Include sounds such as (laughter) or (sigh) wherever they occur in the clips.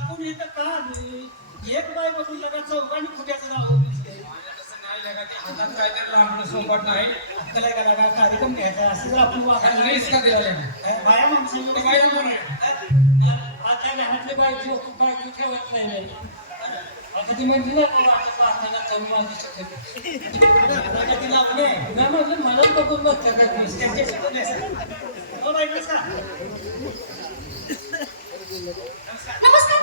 लपून येतं का? एक बाय बघून लगा चौक आणि नाव दिसते हातात सोबत नाही त्याला कार्यक्रम घ्यायचा असं आपण वागायला नाहीच का द्यायला काय ठेवत नाही आता ती म्हणली ना मला आता असताना कमी वाजू नाही मला बघून बघता का त्यांच्याशी हो नमस्कार.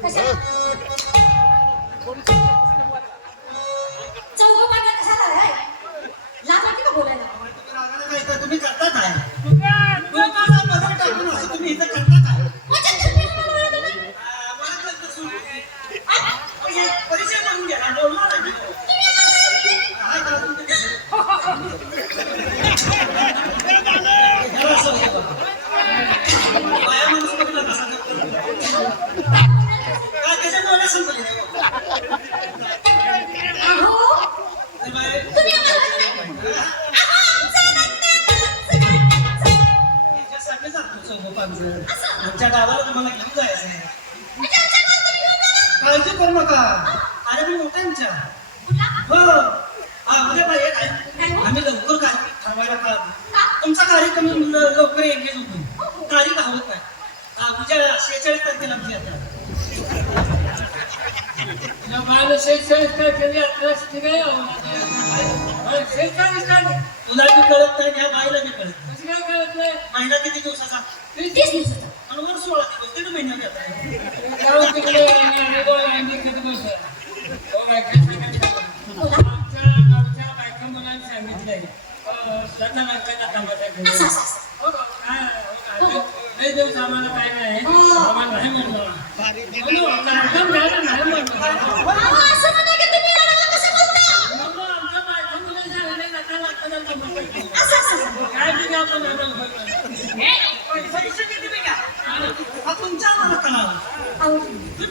快下 शब्द आहे काळजी करू नका. अरे मी मोठा हो. आम्ही लवकर काय ठरवायला पाहिजे तुमचा कार्यक्रम लवकर एंगेज होतो. तारीख आवत नाही. आमच्या शेहेचाळीस तारखेला आमची यात्रा. माझं शेहेचाळीस तारखेला नाही हो, शेहेचाळीस तारीख. तुला कळत नाही त्या कळत नाही. महिना किती दिवसाचा. Thank you. (laughs)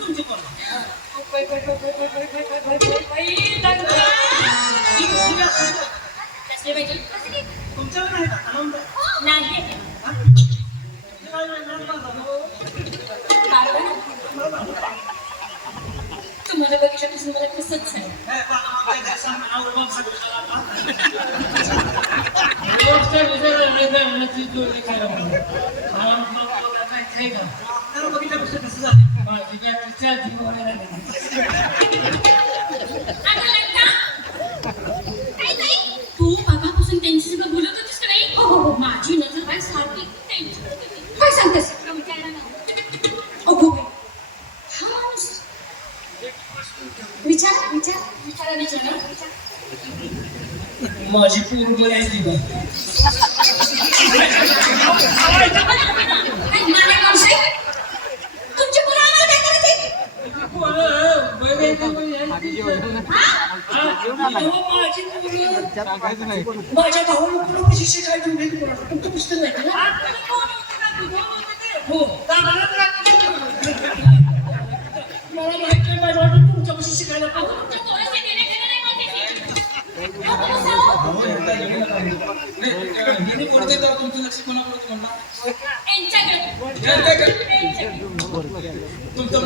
तुम्हाला बघितल्यापासून मला कसंच झालं सर्व बघितल्यापेक्षा कसं झालं माझी बॅटरीच्या आधी बोलायला तू बाबापासून त्यांची सगळं बोलत होतीस का नाही? हो हो, हो. माझी नजर काय सारखी. त्यांची. काय विचार विचार. विचार विचार. (laughs) माझ्या भावाला कुठं कशी शिकायचं माहिती कोणाला? तुमचं पुस्तक नाही हो. मला माहीत नाही माझ्या वाटत तुमच्या कशी शिकायला तुमचं लक्ष कोणाकडे म्हणणार तुमचं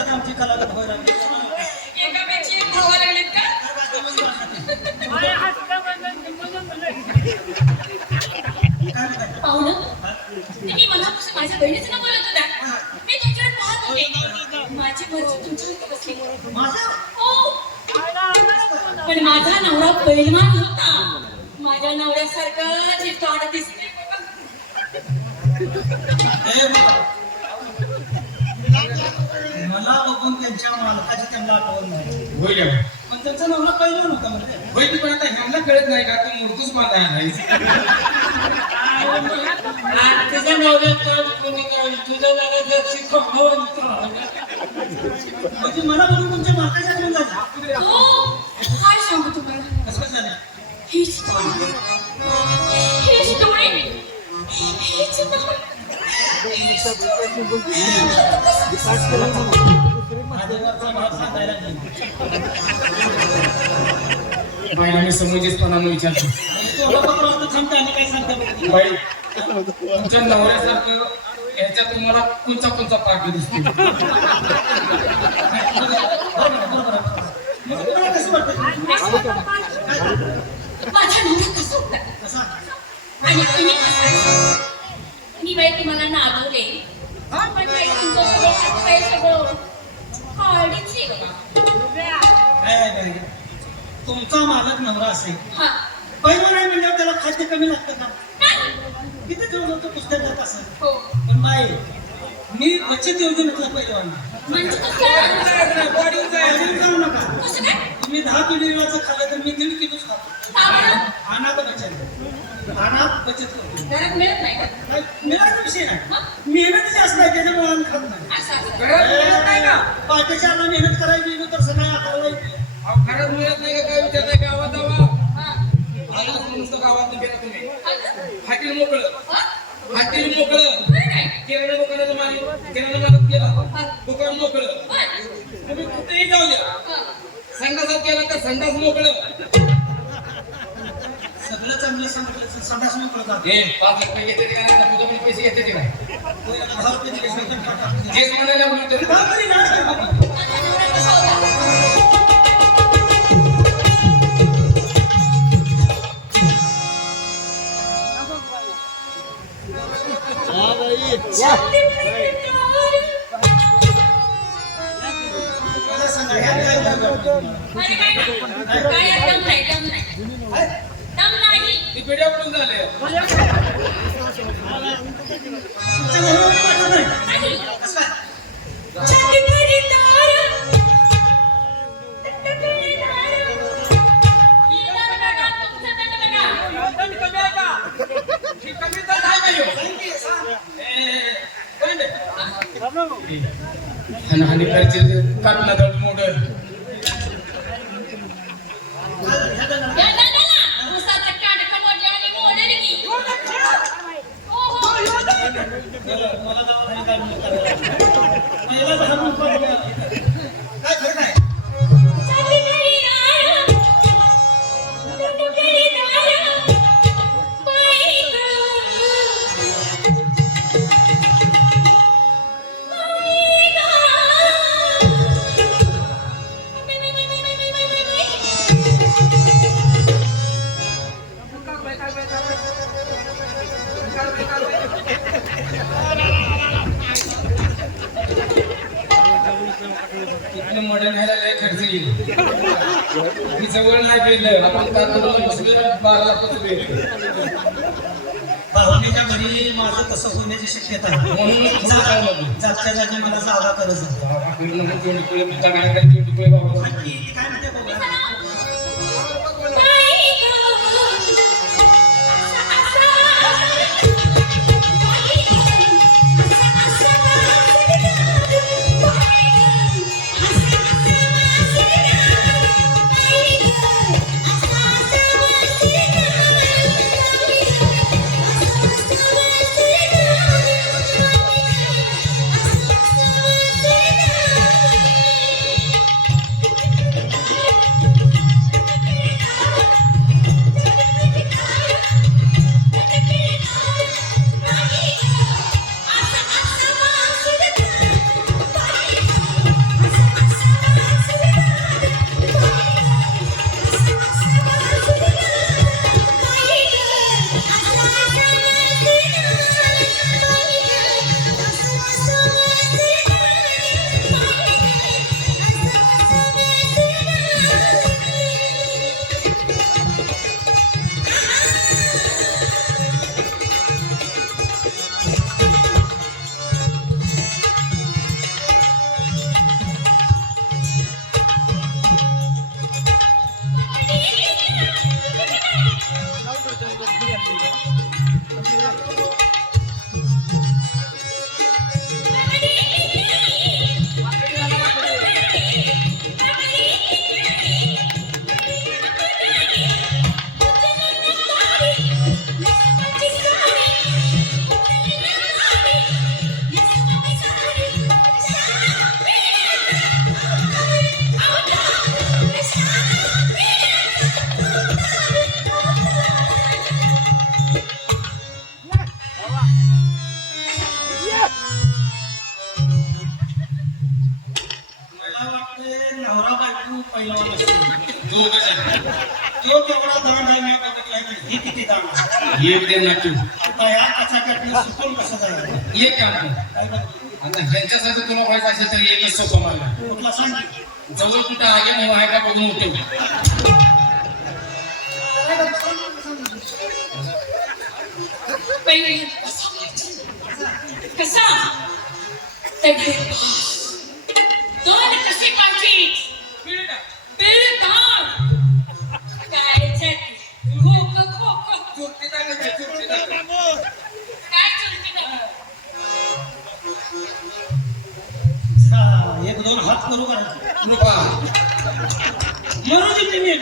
तुझ्या नवऱ्यासारखं जी तोंड दिसते मला बघून त्यांच्या मालकाची त्यांना आठवण नाही. पण त्यांचा नवरा पहिला नव्हता म्हणजे होय पण आता ह्यांना कळत नाही का तू मूर्तच बांधाय नाही तुझ्या नवऱ्या काम म्हणजे मला बघून तुमच्या मालकाच्या आठवण झाली काय सांगू तुम्हाला? कसं झालं? हीच हीच डोळे हीच बाई आम्ही समंजसपणानं विचारतो. बाई तुमच्या नवऱ्यासारखं याच्यात तुम्हाला कोणचा कोणचा पाठ दिसतो? तुम्हाला कसं वाटतं माझा नवरा कसा कसा आणि तुम्ही मी बाई तुम्हाला पण बाई तुमचं सगळं सगळं आहे मालक नवरा असेल. पहिला नाही म्हणजे त्याला खाद्य कमी लागतं का. किती ठेवलं होतं पुस्तकात असं. हो. पण बाई मी बचत योजनेतला पहिलवान म्हणजे जाऊ नका. तुम्ही दहा किलो खाल्लं तर मी दीड किलोच खातो का बरं? अनाथ बचत अनाथ बचत करतो घरात मिळत नाही का काय मिळायचा विषय नाही हा? मेहनत जास्त आहे त्याच्यामुळे आम्ही खात नाही असं. पाठीच्या मेहनत करायची मी तर येते. खरंच मिळत नाही का काय विचारताय गावात जावा हा. आलाच नुसतं गावात गेला तुम्ही हा? हातील मोकळं हा? हातील मोकळं? किराणा दुकानाचं माल किराणा मालक केला हा. दुकान मोकळं. तुम्ही कुठेही जाऊ द्या हा. संडासात गेला तर संडास मोकळं सगळं चांगलं सांगितलं संडास मोकळं जातं. हे पाच रुपये घेते ते काय तुझं पण पैसे घेते ते काय होय, दहा रुपये दिले तर टाका. जेच म्हणायला म्हणतो दहा तरी लाच काय बाबा? माझा नवरा कसा होता? मला सांगा, ह्या काय लागलं? अरे काय नाही. काय आहे? दम नाही, दम नाही. दम नाही. ती पिढ्या पडून झाले. तुमच्या बरोबर वाटलं नाही? नाही. कसं काय? छाती भरी दारू. तट्ट भरी दारू. ही दारू बघा, तुमचं दंड बघा. सांग की, सांग. आणि हानी करायचे काटला दळ मोडल ह्या दंडाला- या दंडाला उसाचं काडकं मोडलं आणि मोडेल की. हो, हो. मला शक्यता जागच्या जागी मला जागा करत मी काय नवरा बायको पहिला नसतो दोघं जण. तो तेवढा दांड आहे मी बघितलाय की हे किती दांड आहे. एक दे नाटू आता या कचाकटने सुकून कसं जायचं एक काम कर. काय करतो? आता ह्यांच्यासाठी तुला व्हायचं असेल तर एकच सोपं मला कुठला सांग? जवळ कुठं आगे मोह आहे का बघून उठव पहिले कसा तगडे दोन कसे पाहिजे बिलदार काय जाती खोक खोक काय चलते ना हा, एक दोन हात करू करायचे कृपा मरू दे तुम्ही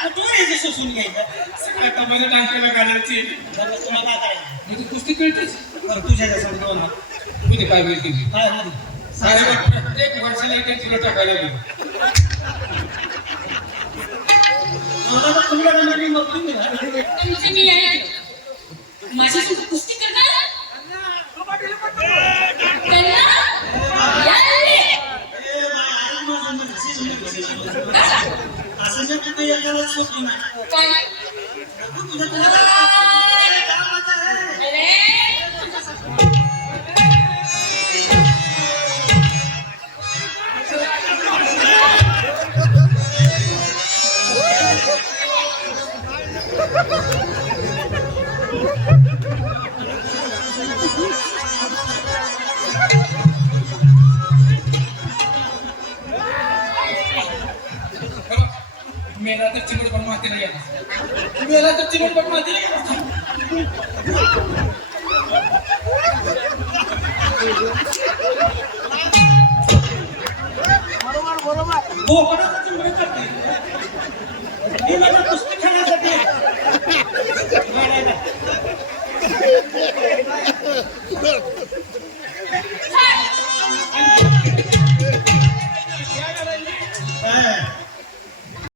आता तू यायचं शोषून घ्यायचं सगळ्या कमाले टांकेला घालायची बरं, तुला काय करायचं म्हणजे कुस्ती कळतेच बरं तुझ्या जसं दोन हात तुझे काय वेळ काय होती सारे प्रत्येक वर्षाला एक एक किलो टाकायला लागेल नवरा तुला म्हणणार मग तुम्ही घाला. तुमचे मी आहे माझ्यासोबत कुस्ती तुम्ही एकाला सोडली नाही माती नाही येणार मेला तर चिमट पण माती नाही येणार. बोकडाचं चिमणे करते. मी माझ्या कुस्ती खेळण्यासाठी नाही, नाही, नाही.